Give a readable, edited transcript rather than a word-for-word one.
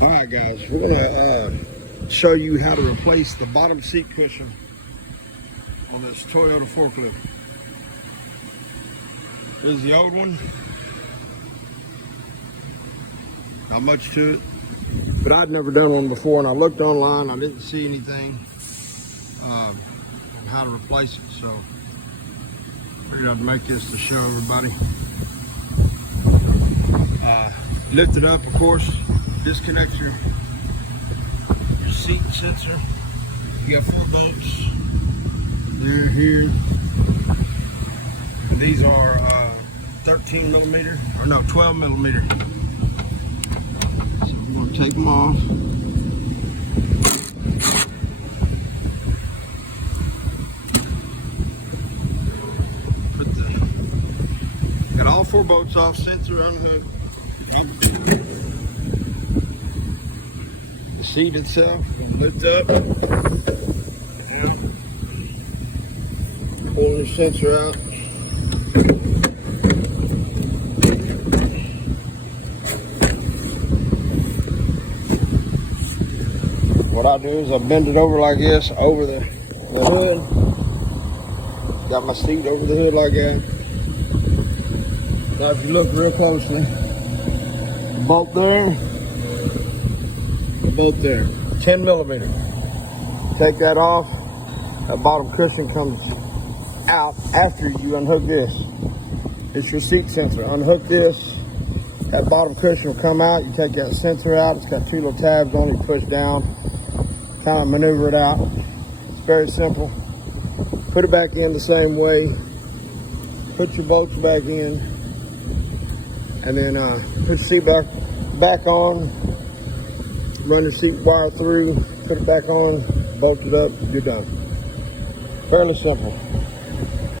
All right, guys, we're gonna show you how to replace the bottom seat cushion on this Toyota forklift. This is the old one. Not much to it, but I'd never done one before, and I looked online. I didn't see anything on how to replace it, so I figured I'd make this to show everybody. Lift it up, of course. Disconnect your seat sensor. You got 4 bolts. They're here. And these are 13 millimeter, or no, 12 millimeter. So we're going to take them off. Got all 4 bolts off, sensor unhooked. The seat itself, we're going to lift up. Pulling the sensor out. What I do is I bend it over like this, over the hood. Got my seat over the hood like that. Now if you look real closely, bolt there, bolt there, 10 millimeter. Take that off. That bottom cushion comes out after you unhook this. It's your seat sensor. Unhook this. That bottom cushion will come out. You take that sensor out. It's got 2 little tabs on it. You push down, kind of maneuver it out. It's very simple. Put it back in the same way. Put your bolts back in, and then put your seat back on. Run your seat wire through. Put it back on. Bolt it up. You're done. Fairly simple.